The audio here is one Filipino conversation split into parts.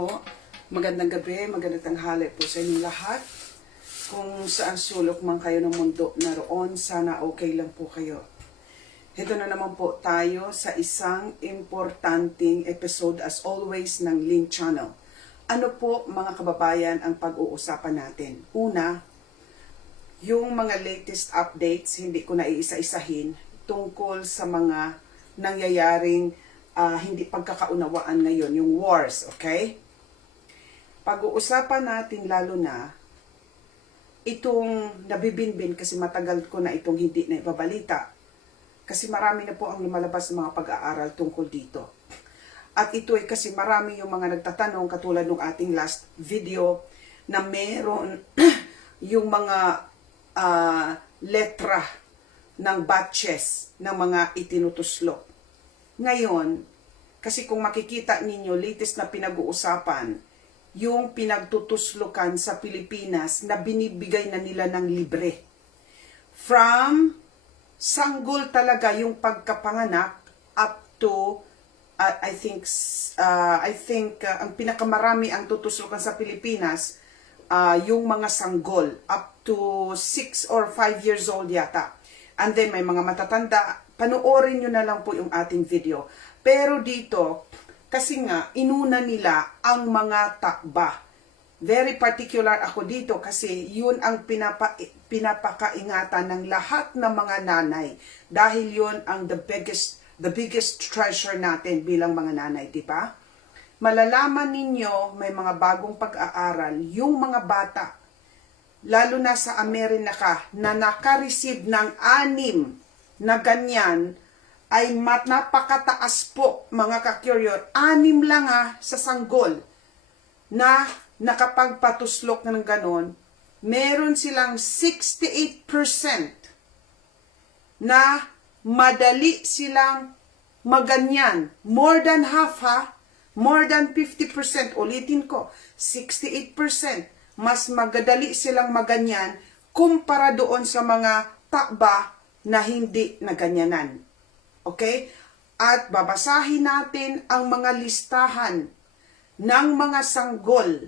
po. Magandang gabi, magandang tanghali po sa inyong lahat. Kung saan sulok man kayo ng mundo naroon, sana okay lang po kayo. Ito na naman po tayo sa isang importanteng episode as always ng Link Channel. Ano po mga kababayan ang pag-uusapan natin? Una, yung mga latest updates, hindi ko na iisa-isahin, tungkol sa mga nangyayaring hindi pagkakaunawaan ngayon, yung wars, okay? Pag-uusapan natin lalo na itong nabibinbin kasi matagal ko na itong hindi na ibabalita. Kasi marami na po ang lumalabas ng mga pag-aaral tungkol dito. At ito ay kasi marami yung mga nagtatanong katulad ng ating last video na meron yung mga letra ng batches ng mga itinutuslok. Ngayon, kasi kung makikita ninyo, latest na pinag-uusapan, yung pinagtutuslukan sa Pilipinas na binibigay na nila ng libre. From sanggol talaga yung pagkapanganak up to, I think ang pinakamarami ang tutuslukan sa Pilipinas, yung mga sanggol, up to 6 or 5 years old yata. And then may mga matatanda, panoorin nyo na lang po yung ating video. Pero dito, kasi nga, inuna nila ang mga takba. Very particular ako dito kasi yun ang pinapakaingatan ng lahat ng mga nanay. Dahil yun ang the biggest treasure natin bilang mga nanay, di ba? Malalaman ninyo, may mga bagong pag-aaral, yung mga bata, lalo na sa Amerika, na naka-receive ng 6 na ganyan, ay napakataas po mga ka-curious. 6 lang sa sanggol na nakapagpatuslok ng ganon. Meron silang 68% na madali silang maganyan. More than half more than 50%. Ulitin ko, 68%. Mas magadali silang maganyan kumpara doon sa mga takba na hindi naganyanan. Okay? At babasahin natin ang mga listahan ng mga sanggol,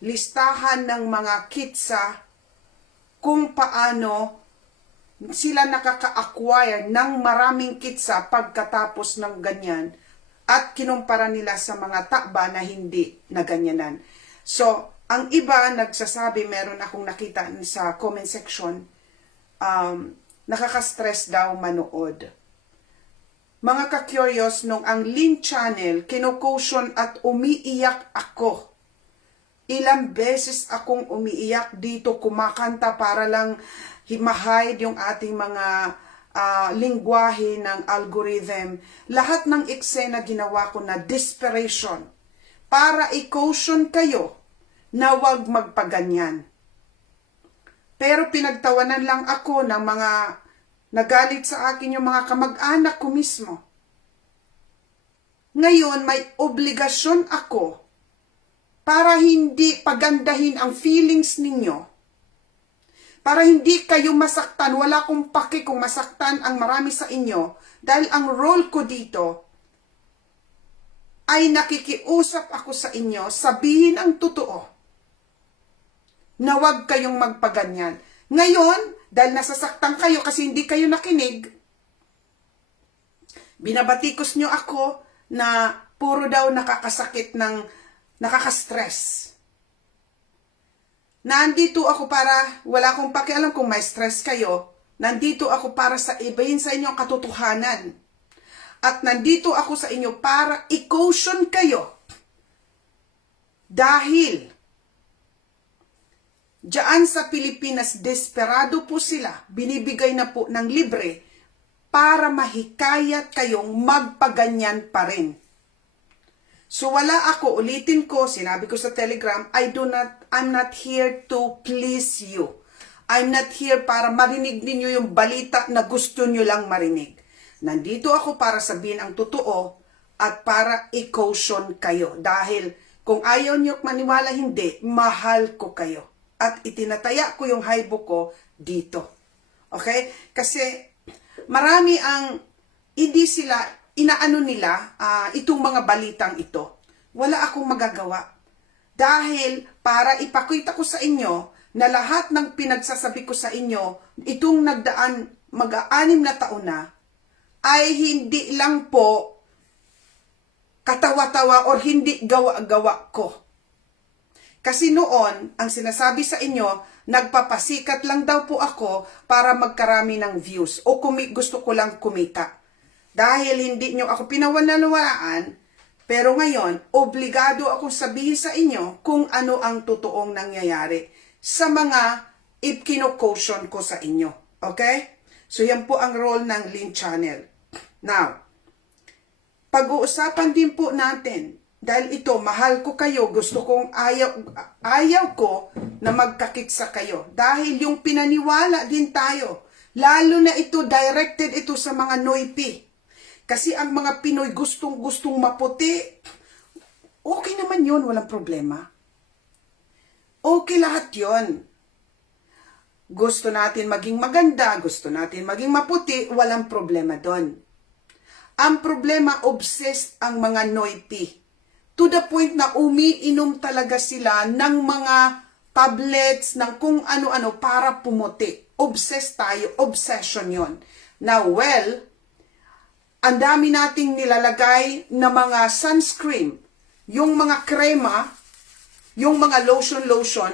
listahan ng mga kitsa, kung paano sila nakaka-acquire ng maraming kitsa pagkatapos ng ganyan at kinumpara nila sa mga takba na hindi naganyanan. So, ang iba nagsasabi, meron akong nakita sa comment section, nakaka-stress daw manood. Mga ka-curious, nung ang Link Channel, kinukaution at umiiyak ako. Ilang beses akong umiiyak dito, kumakanta para lang himahide yung ating mga lingwahe ng algorithm. Lahat ng eksena ginawa ko na desperation para i-caution kayo na huwag magpaganyan. Pero pinagtawanan lang ako ng mga nagalit sa akin yung mga kamag-anak ko mismo. Ngayon, may obligasyon ako para hindi pagandahin ang feelings ninyo. Para hindi kayo masaktan. Wala akong paki kung masaktan ang marami sa inyo. Dahil ang role ko dito ay nakikiusap ako sa inyo, sabihin ang totoo. Na huwag kayong magpaganyan. Ngayon, dahil nasasaktan kayo kasi hindi kayo nakinig, binabatikos nyo ako na puro daw nakakasakit ng nakaka-stress. Nandito ako para, wala akong pakialam kung may stress kayo, nandito ako para sa ibahin sa inyo ang katotohanan. At nandito ako sa inyo para i-caution kayo. Dahil diyan sa Pilipinas, desperado po sila, binibigay na po ng libre para mahikayat kayong magpaganyan pa rin. So wala ako, ulitin ko, sinabi ko sa Telegram, I'm not here to please you. I'm not here para marinig ninyo yung balita na gusto nyo lang marinig. Nandito ako para sabihin ang totoo at para i-caution kayo. Dahil kung ayaw nyo maniwala hindi, mahal ko kayo. At itinataya ko yung haybo ko dito. Okay? Kasi marami ang hindi sila inaano nila itong mga balitang ito. wala akong magagawa. Dahil para ipakita ko sa inyo na lahat ng pinagsasabi ko sa inyo, itong nagdaan mag-aanim na taon na, ay hindi lang po katawa-tawa or hindi gawa-gawa ko. Kasi noon, ang sinasabi sa inyo, nagpapasikat lang daw po ako para magkarami ng views o gusto ko lang kumita. Dahil hindi nyo ako pinawanaluwaan, pero ngayon, obligado akong sabihin sa inyo kung ano ang totoong nangyayari sa mga ikinokosyon ko sa inyo. Okay? So, yan po ang role ng Lynn Channel. Now, pag-uusapan din po natin, dahil ito, mahal ko kayo, gusto kong ayaw ko na magkakitsa kayo. Dahil yung pinaniwala din tayo, lalo na ito, directed ito sa mga Noipi. Kasi ang mga Pinoy gustong maputi, okay naman yun, walang problema. Okay lahat yun. Gusto natin maging maganda, gusto natin maging maputi, walang problema doon. Ang problema, obsessed ang mga Noipi. To the point na umiinom talaga sila ng mga tablets, ng kung ano-ano para pumuti. Obsessed tayo, obsession yon. Now, well, ang dami nating nilalagay na mga sunscreen, yung mga krema, yung mga lotion,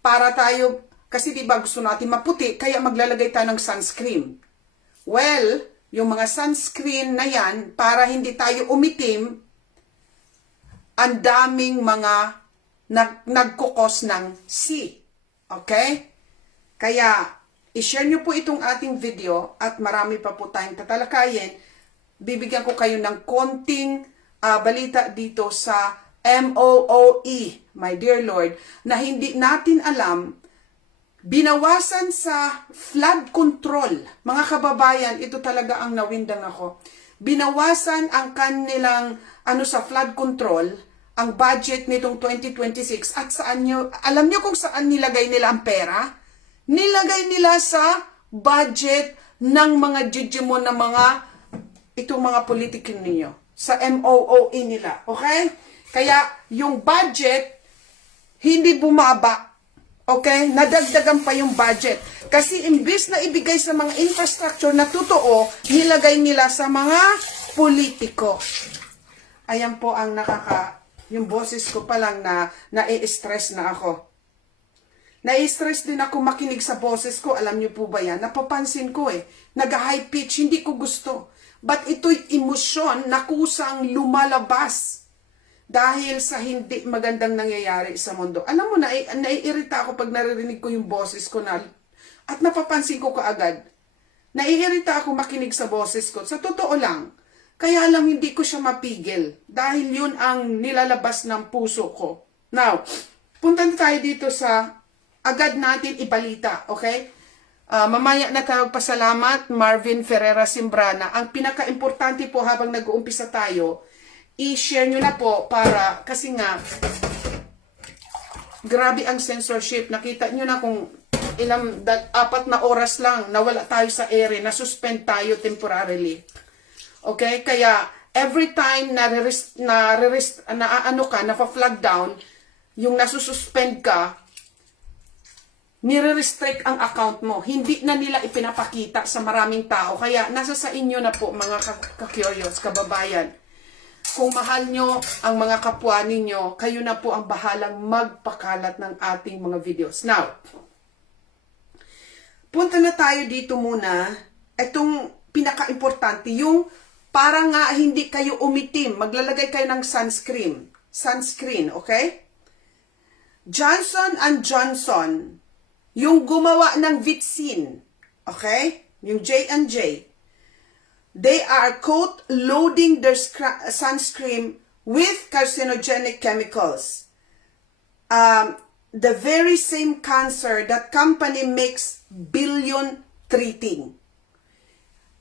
para tayo, kasi diba gusto natin maputi, kaya maglalagay tayo ng sunscreen. Well, yung mga sunscreen na yan, para hindi tayo umitim, ang daming mga nagkukos ng C. Okay? Kaya, i-share nyo po itong ating video at marami pa po tayong tatalakayin. Bibigyan ko kayo ng konting balita dito sa MOOE, my dear Lord, na hindi natin alam, binawasan sa flood control. Mga kababayan, ito talaga ang nawindang ako. Binawasan ang kanilang sa flood control, ang budget nitong 2026 at saan nyo, alam nyo kung saan nilagay nila ang pera? Nilagay nila sa budget ng mga judgment na mga itong mga politikin ninyo sa MOOE nila. Okay? Kaya yung budget hindi bumaba. Okay? Nadagdagan pa yung budget. Kasi imbis na ibigay sa mga infrastructure na totoo, nilagay nila sa mga politiko. Ayan po ang yung boses ko pa lang na nai-stress na ako. Nai-stress din ako makinig sa boses ko. Alam niyo po ba yan? Napapansin ko nag-high pitch. Hindi ko gusto. But ito'y emosyon na kusang lumalabas dahil sa hindi magandang nangyayari sa mundo. Alam mo, naiirita ako pag naririnig ko yung boses ko at napapansin ko kaagad. Naiirita ako makinig sa boses ko. Sa totoo lang, kaya lang hindi ko siya mapigil dahil yun ang nilalabas ng puso ko. Now, punta na tayo dito sa agad natin ibalita, okay? Mamaya na tayo pasalamat, Marvin Ferreira Simbrana. Ang pinaka-importante po habang nag-uumpisa tayo, i-share nyo na po para, kasi nga, grabe ang censorship. Nakita nyo na kung 4 na oras lang nawala tayo sa ere, na-suspend tayo temporarily. Okay? Kaya, every time na-flag down, yung nasususpend ka, nire-restrict ang account mo. Hindi na nila ipinapakita sa maraming tao. Kaya nasa sa inyo na po mga ka-curious, kababayan. Kung mahal nyo ang mga kapwa ninyo, kayo na po ang bahalang magpakalat ng ating mga videos. Now, punta na tayo dito muna. Itong pinaka-importante, yung para nga hindi kayo umitim, maglalagay kayo ng sunscreen. Sunscreen, okay? Johnson & Johnson, yung gumawa ng Vitsin, okay? Yung J&J, they are, quote, loading their sunscreen with carcinogenic chemicals. The very same cancer that company makes billion treating.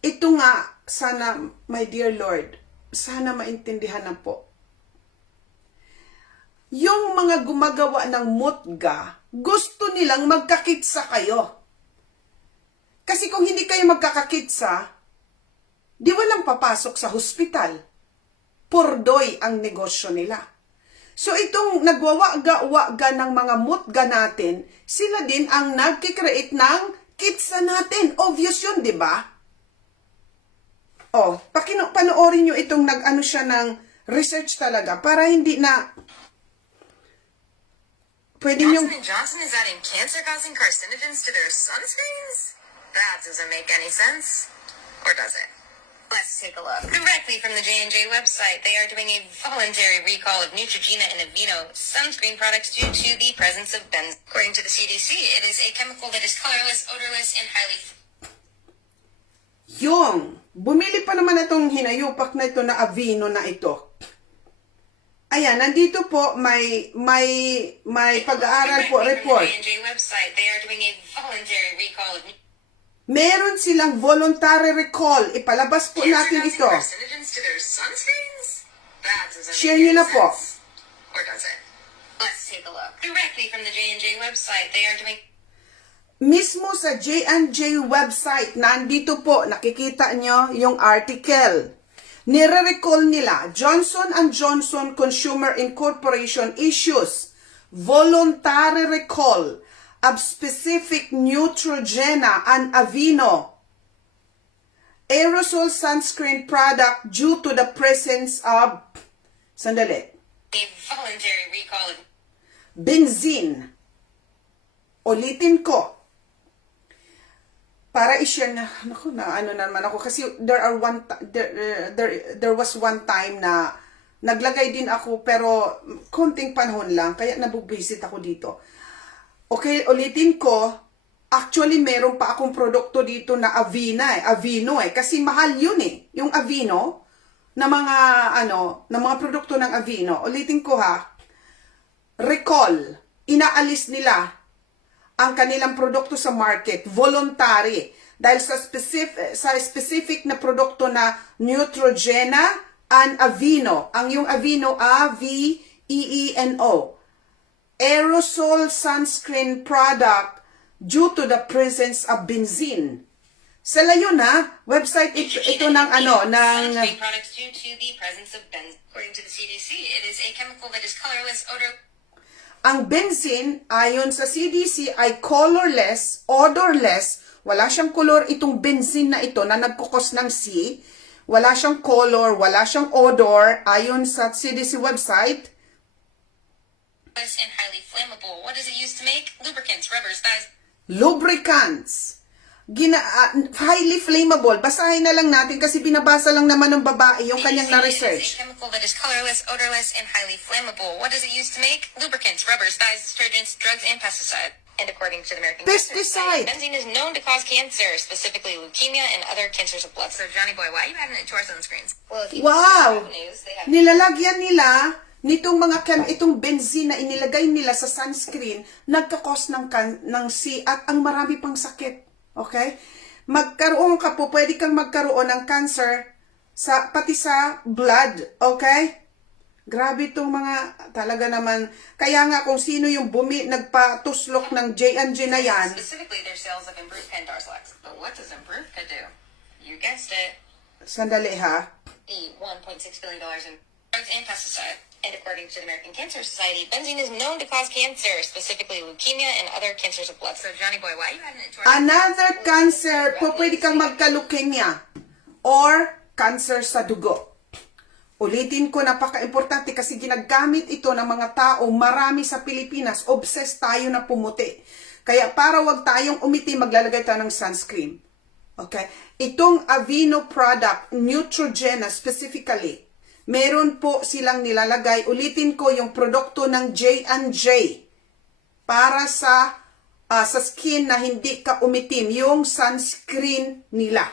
Ito nga, sana, my dear Lord, sana maintindihan na po. Yung mga gumagawa ng mutga, gusto nilang magkakitsa kayo. Kasi kung hindi kayo magkakakitsa, di walang papasok sa hospital. Purdoy ang negosyo nila. So itong nagwawaga-waga ng mga mutga natin, sila din ang nagkikreate ng kitsa natin. Obvious yun, di ba? Oh, panoorin nyo itong nag-ano siya ng research talaga para hindi na pwede nyo... Johnson & Johnson is adding cancer-causing carcinogens to their sunscreens? That doesn't make any sense. Or does it? Let's take a look. Directly from the J&J website, they are doing a voluntary recall of Neutrogena and Aveeno sunscreen products due to the presence of benzene. According to the CDC, it is a chemical that is colorless, odorless, and highly... Yung, bumili pa naman itong hinayupak na ito na Aveeno na ito. Ayan, nandito po may pag-aaral po, report. From the J&J website, they are doing a voluntary recall of... Meron silang voluntary recall. Ipalabas po natin ito. Share nyo na po. Or does it? Let's take a look. Directly from the J&J website, they are doing... Mismo sa J&J website, nandito po, nakikita nyo yung article. Nire-recall nila, Johnson & Johnson Consumer Incorporation issues voluntary recall of specific Neutrogena and Aveeno aerosol sunscreen product due to the presence of, sandali, a voluntary recall of... benzene. Ulitin ko. Para i-share na, naku, na ano naman ako. Kasi there was one time na naglagay din ako pero konting panahon lang. Kaya nabubwisit ako dito. Okay, ulitin ko. Actually, meron pa akong produkto dito na Aveeno eh. Kasi mahal yun eh. Yung Aveeno, na mga produkto ng Aveeno. Ulitin ko ha. Recall. Inaalis nila ang kanilang produkto sa market, voluntary, dahil sa specific na produkto na Neutrogena and Aveeno. Ang yung Aveeno, A-V-E-E-N-O. Aerosol sunscreen product due to the presence of benzene. Sa layo na, website ito ng Sunscreen products due to the presence of benzene. According to the CDC, it is a chemical that is colorless, odorless. Ang benzene, ayon sa CDC, ay colorless, odorless. Wala siyang color itong benzene na ito na nagkukos ng C. Wala siyang color, wala siyang odor, ayon sa CDC website. And highly flammable. What does it use to make? Lubricants, rubbers, dyes. Lubricants. Highly flammable. Basahin na lang natin kasi binabasa lang naman ng babae yung kanyang na-research. It is a chemical that is colorless, odorless, and highly flammable. What does it use to make? Lubricants, rubbers, dyes, detergents, drugs, and pesticide. And according to the American Cancer Society, Pesticide. benzene is known to cause cancer, specifically leukemia and other cancers of blood. So Johnny Boy, why are you adding it to our sunscreens? Well, if you Wow! news, they have... Nilalagyan nila nitong itong benzene na inilagay nila sa sunscreen, nagkakos ng C at ang marami pang sakit. Okay? Pwede kang magkaroon ng cancer pati sa blood. Okay? Grabe itong mga, talaga naman. Kaya nga kung sino yung nagpatuslok ng J&J na yan. Specifically, their sales of improved Darzalex. But what does improved do? You guessed it. Sandali ha. $1.6 billion in drugs and pesticide. And according to the American Cancer Society, benzene is known to cause cancer, specifically leukemia and other cancers of blood. So Johnny Boy, why are you adding it to our... Another cancer, pwede kang magka-leukemia or cancer sa dugo. Ulitin ko, napaka-importante kasi ginagamit ito ng mga tao, marami sa Pilipinas, obsessed tayo na pumuti. Kaya para wag tayong umiti, maglalagay tayo ng sunscreen. Okay? Itong Aveeno product, Neutrogena specifically, meron po silang nilalagay. Ulitin ko, yung produkto ng J&J para sa skin na hindi ka umitim, yung sunscreen nila.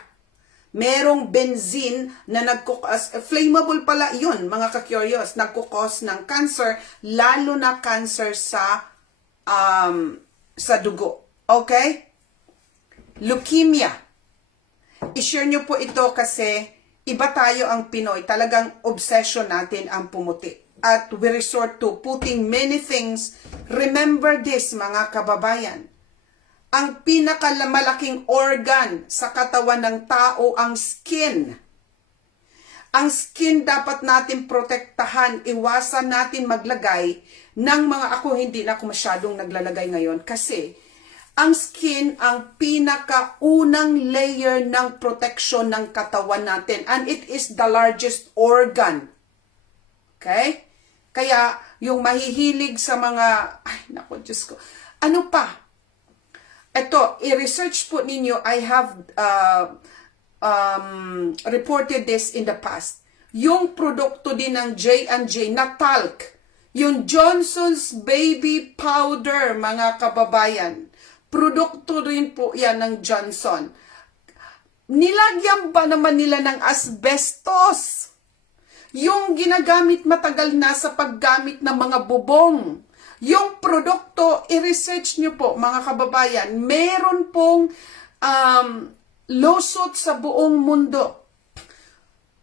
Merong benzene na flammable pala yun, mga ka-curious, nagkukos ng cancer, lalo na cancer sa dugo. Okay? Leukemia. I-share nyo po ito kasi iba tayo ang Pinoy. Talagang obsession natin ang pumuti. At we resort to putting many things. Remember this, mga kababayan. Ang pinakamalaking organ sa katawan ng tao ang skin. Ang skin dapat natin protektahan, iwasan natin maglagay ng mga, ako hindi na ako masyadong naglalagay ngayon kasi ang skin ang pinakaunang layer ng protection ng katawan natin and it is the largest organ. Okay? Kaya yung mahihilig sa mga, ay nako Diyos ko, ano pa? Ito, i-research po ninyo, I have reported this in the past. Yung produkto din ng J&J na talc, yung Johnson's Baby Powder, mga kababayan, produkto rin po yan ng Johnson. Nilagyan ba naman nila ng asbestos? Yung ginagamit matagal na sa paggamit ng mga bubong. Yung produkto, i-research nyo po, mga kababayan, meron pong lawsuit sa buong mundo.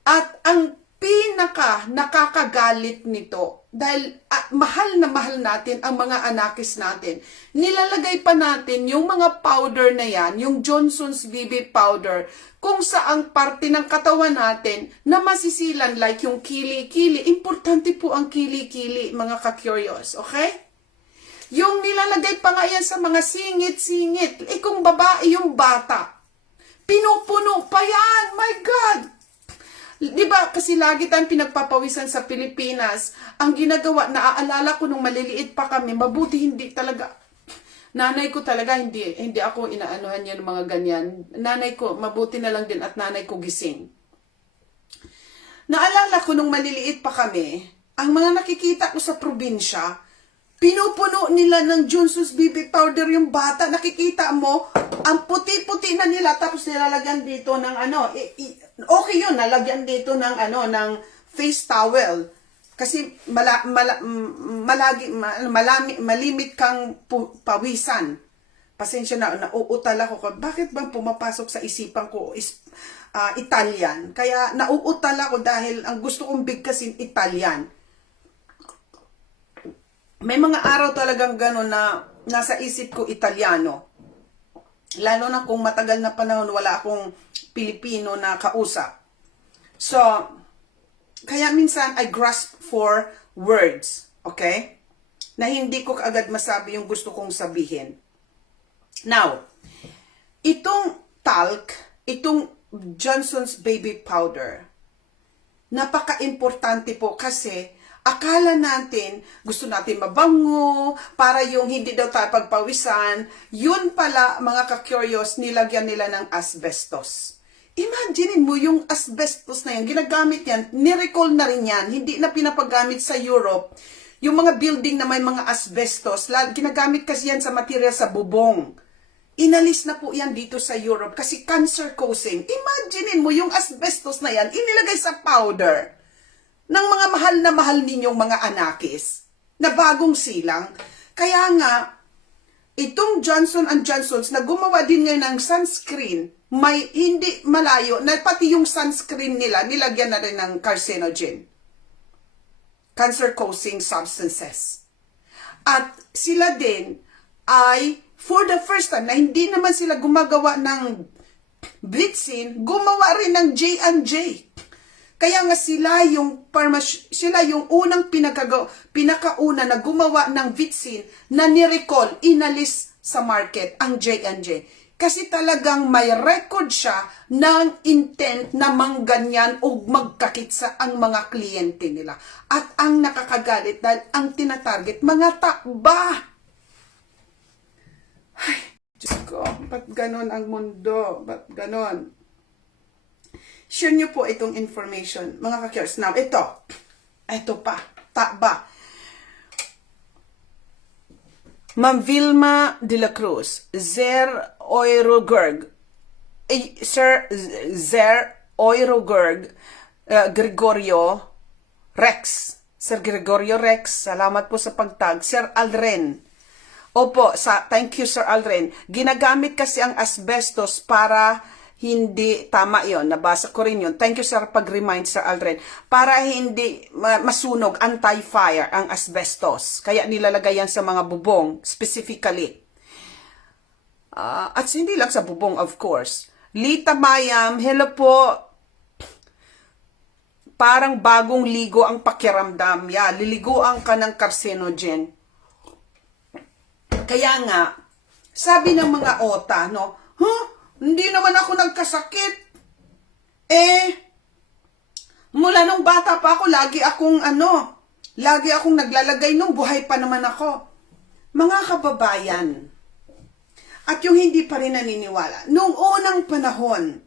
At ang pinaka nakakagalit nito, dahil mahal na mahal natin ang mga anakis natin, nilalagay pa natin yung mga powder na yan, yung Johnson's BB powder, kung saang parte ng katawan natin na masisilan like yung kili-kili. Importante po ang kili-kili, mga ka-curious, okay? Yung nilalagay pa nga yan sa mga singit-singit, kung babae yung bata, pinupuno pa yan, my God! Di ba kasi lagi tayong pinagpapawisan sa Pilipinas, ang ginagawa, naaalala ko nung maliliit pa kami, mabuti hindi talaga, nanay ko talaga, hindi ako inaanuhan niya ng mga ganyan. Nanay ko, mabuti na lang din at nanay ko gising. Naalala ko nung maliliit pa kami, ang mga nakikita ko sa probinsya, pinupuno nila ng Johnson's BB powder yung bata. Nakikita mo, ang puti-puti na nila, tapos nilalagyan dito ng ano, okay yun, nalagyan dito ng ano, ng face towel. Kasi malimit kang pawisan. Pasensya na, nauutal ako. Bakit bang pumapasok sa isipan ko is Italian? Kaya nauutal ako dahil ang gusto kong bigkasin Italian. May mga araw talagang gano'n na nasa isip ko Italiano. Lalo na kung matagal na panahon wala akong Pilipino na kausap. So, kaya minsan I grasp for words, okay? Na hindi ko kaagad masabi yung gusto kong sabihin. Now, itong talc, itong Johnson's Baby Powder, napaka-importante po kasi akala natin, gusto natin mabango, para yung hindi daw tayo pagpawisan, yun pala, mga ka-curious, nilagyan nila ng asbestos. Imaginein mo yung asbestos na yan, ginagamit yan, ni-recall na rin yan, hindi na pinapagamit sa Europe. Yung mga building na may mga asbestos, ginagamit kasi yan sa material sa bubong. Inalis na po yan dito sa Europe kasi cancer causing. Imaginein mo yung asbestos na yan, inilagay sa powder ng mga mahal ninyong mga anakis na bagong silang. Kaya nga, itong Johnson & Johnson's na gumawa din ngayon ng sunscreen, may hindi malayo, na pati yung sunscreen nila, nilagyan na rin ng carcinogen. Cancer-causing substances. At sila din ay, for the first time, na hindi naman sila gumagawa ng Blitzin, gumawa rin ng J&J. Kaya nga sila yung unang pinakauna na gumawa ng Vitsin na ni-recall, inalis sa market ang J&J. Kasi talagang may record siya ng intent na mangganyan o magkakitsa ang mga kliyente nila. At ang nakakagalit dahil ang tinatarget, mga takba. Ay, Diyos ko, ba't ganon ang mundo? Ba't ganon? Share nyo po itong information, mga ka-curious. Now, ito pa, takba. Ma'am Vilma de la Cruz, Zer Oirogurg, Sir Zer Oirogurg, Gregorio Rex, Sir Gregorio Rex, salamat po sa pagtag. Sir Alren, opo, thank you Sir Alren. Ginagamit kasi ang asbestos para hindi, tama yon, nabasa ko rin yun. Thank you sir, pag-remind Sir Alren. Para hindi masunog, anti-fire ang asbestos. Kaya nilalagay yan sa mga bubong, specifically. At hindi lang sa bubong, of course. Lita Mayam, hello po. parang bagong ligo ang pakiramdam. Liliguan ka ng carcinogen. Kaya nga, sabi ng mga OTA, no, hindi naman ako nagkasakit. Mula nung bata pa ako, lagi akong naglalagay nung buhay pa naman ako. Mga kababayan, at yung hindi pa rin naniniwala, nung unang panahon,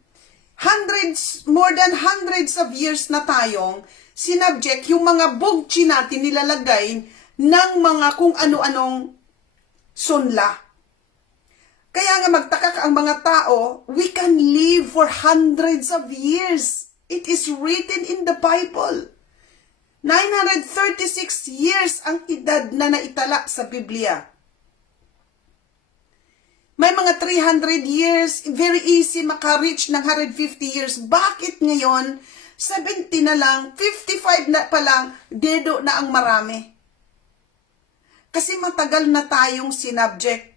more than hundreds of years na tayong sinubject yung mga bugchi natin nilalagay ng mga kung ano-anong sunla. Kaya nga magtaka ka ang mga tao, we can live for hundreds of years. It is written in the Bible. 936 years ang edad na naitala sa Biblia. May mga 300 years, very easy maka-reach ng 150 years. Bakit ngayon, 70 na lang, 55 na pa lang, dedo na ang marami? Kasi matagal na tayong sinubject.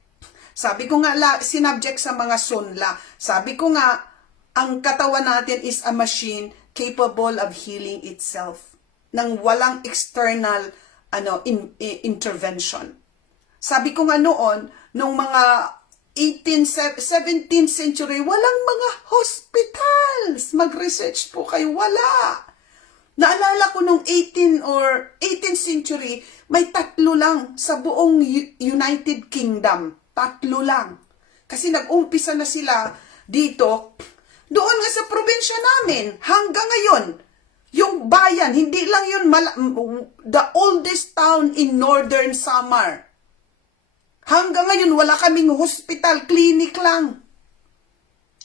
Sabi ko nga, sinubject sa mga sunla. Sabi ko nga, ang katawan natin is a machine capable of healing itself nang walang external intervention. Sabi ko nga noon, nung mga 17th century, walang mga hospitals. Mag-research po kayo, wala. Naalala ko nung 18th century, may 3 lang sa buong United Kingdom. 3 lang. Kasi nag-umpisa na sila dito, doon nga sa probinsya namin, hanggang ngayon, yung bayan, hindi lang yun, the oldest town in Northern Samar. Hanggang ngayon, wala kaming hospital, clinic lang.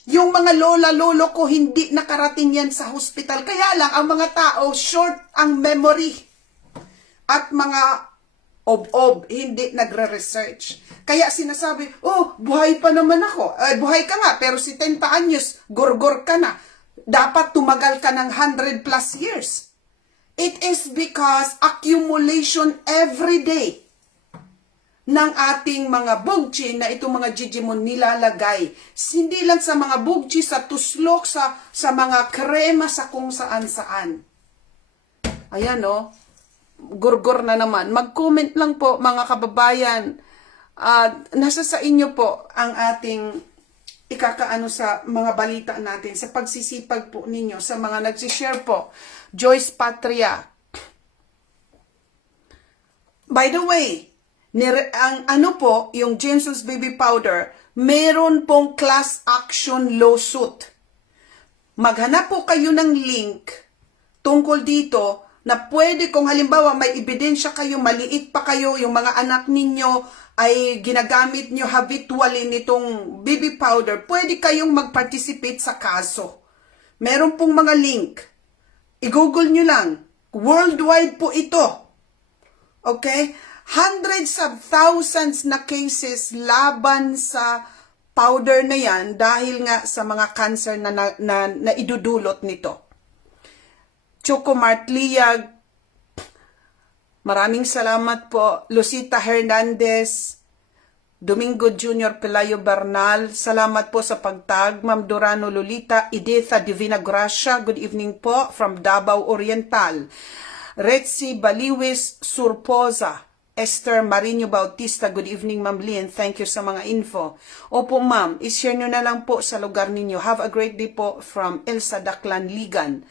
Yung mga lola-lolo ko, hindi nakarating yan sa hospital. Kaya lang, ang mga tao, short ang memory. At mga ob-ob, hindi nagre-research. Kaya sinasabi, buhay pa naman ako. Buhay ka nga, pero 70 anyos, gorgor ka na. Dapat tumagal ka ng 100 plus years. It is because accumulation every day ng ating mga bugchi na itong mga jijimon nilalagay. Hindi lang sa mga bugchi, sa tuslok, sa mga krema, sa kung saan-saan. Ayan gurgur na naman. Mag-comment lang po mga kababayan. Nasa sa inyo po ang ating ikakaano sa mga balita natin, sa pagsisipag po ninyo, sa mga nagsishare po. Joyce Patria. By the way, yung Jameson's Baby Powder, meron pong class action lawsuit. Maghanap po kayo ng link tungkol dito na pwede kung halimbawa may ebidensya kayo, maliit pa kayo, yung mga anak ninyo ay ginagamit nyo habitually nitong baby powder, pwede kayong mag-participate sa kaso. Meron pong mga link. I-google nyo lang. Worldwide po ito. Okay? Hundreds of thousands na cases laban sa powder na yan dahil nga sa mga cancer na idudulot nito. Choco Martliag, maraming salamat po. Lucita Hernandez, Domingo Jr. Pelayo Bernal, salamat po sa pagtag. Ma'am Durano Lolita, Editha Divina Gracia, good evening po from Davao Oriental. Retsi Baliwis Surpoza, Esther Marino Bautista, good evening Ma'am Lynn, thank you sa mga info. Opo ma'am, ishare nyo na lang po sa lugar ninyo. Have a great day po from Elsa Daklan Ligan.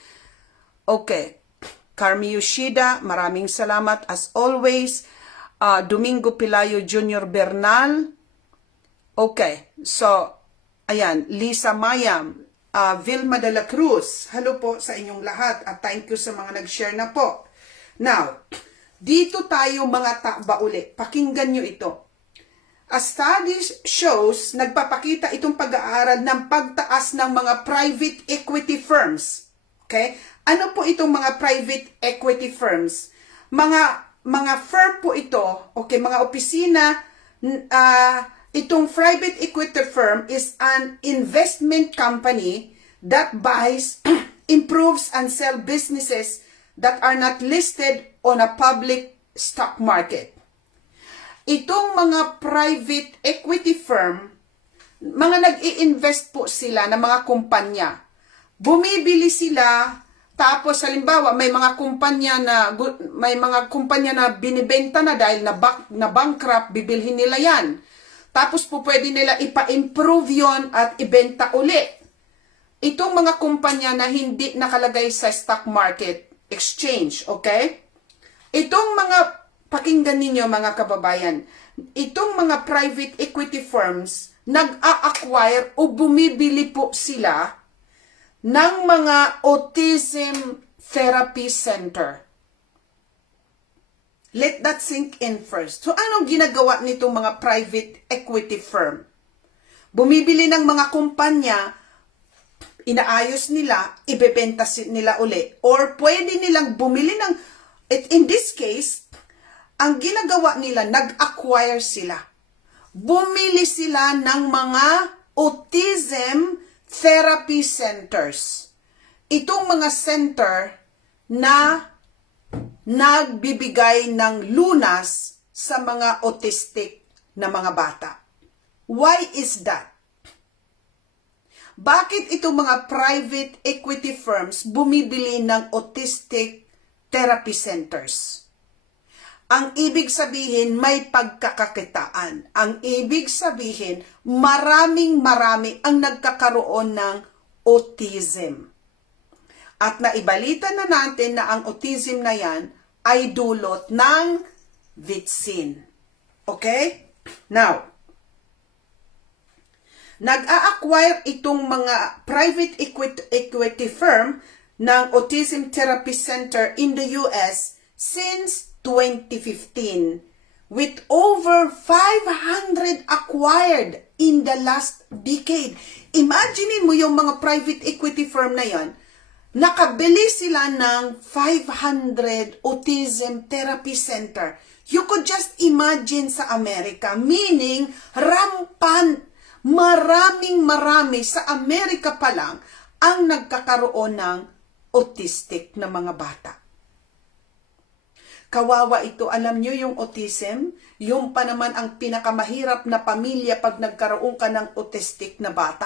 Okay, Carmi Yoshida, maraming salamat as always. Domingo Pilayo Jr. Bernal. Okay, so, ayan, Lisa Mayam, Vilma de la Cruz, hello po sa inyong lahat at thank you sa mga nag-share na po. Now, dito tayo mga takba uli. Pakinggan nyo ito. A study shows, nagpapakita itong pag-aaral ng pagtaas ng mga private equity firms. Okay? Ano po itong mga private equity firms? Mga firm po ito, okay, mga opisina, itong private equity firm is an investment company that buys, improves, and sell businesses that are not listed on a public stock market. Itong mga private equity firm, mga nag-i-invest po sila ng mga kumpanya. Bumibili sila Tapos halimbawa may mga kumpanya na binibenta na dahil na bankrupt, bibilhin nila 'yan. Tapos po pwede nila ipa-improve 'yon at ibenta uli. Itong mga kumpanya na hindi nakalagay sa stock market exchange, okay? Itong mga pakinggan ninyo mga kababayan, itong mga private equity firms nag-a-acquire o bumibili po sila ng mga autism therapy center. Let that sink in first. So, anong ginagawa nitong mga private equity firm? Bumibili ng mga kumpanya, inaayos nila, ibebenta nila uli. Or pwede nilang bumili ng, in this case, ang ginagawa nila, nag-acquire sila. Bumili sila ng mga autism therapy centers. Itong mga center na nagbibigay ng lunas sa mga autistic na mga bata. Why is that? Bakit itong mga private equity firms bumibili ng autistic therapy centers? Ang ibig sabihin, may pagkakakitaan. Ang ibig sabihin, marami ang nagkakaroon ng autism. At naibalita na natin na ang autism na yan ay dulot ng vitsin. Okay? Now, nag-a-acquire itong mga private equity firm ng Autism Therapy Center in the US since 2015 with over 500 acquired in the last decade. Imagine mo yung mga private equity firm na yan, nakabili sila ng 500 autism therapy center. You could just imagine sa Amerika, meaning rampant, marami sa Amerika pa lang ang nagkakaroon ng autistic na mga bata. Kawawa ito, alam nyo yung autism, yung pa naman ang pinakamahirap na pamilya pag nagkaroon ka ng autistic na bata.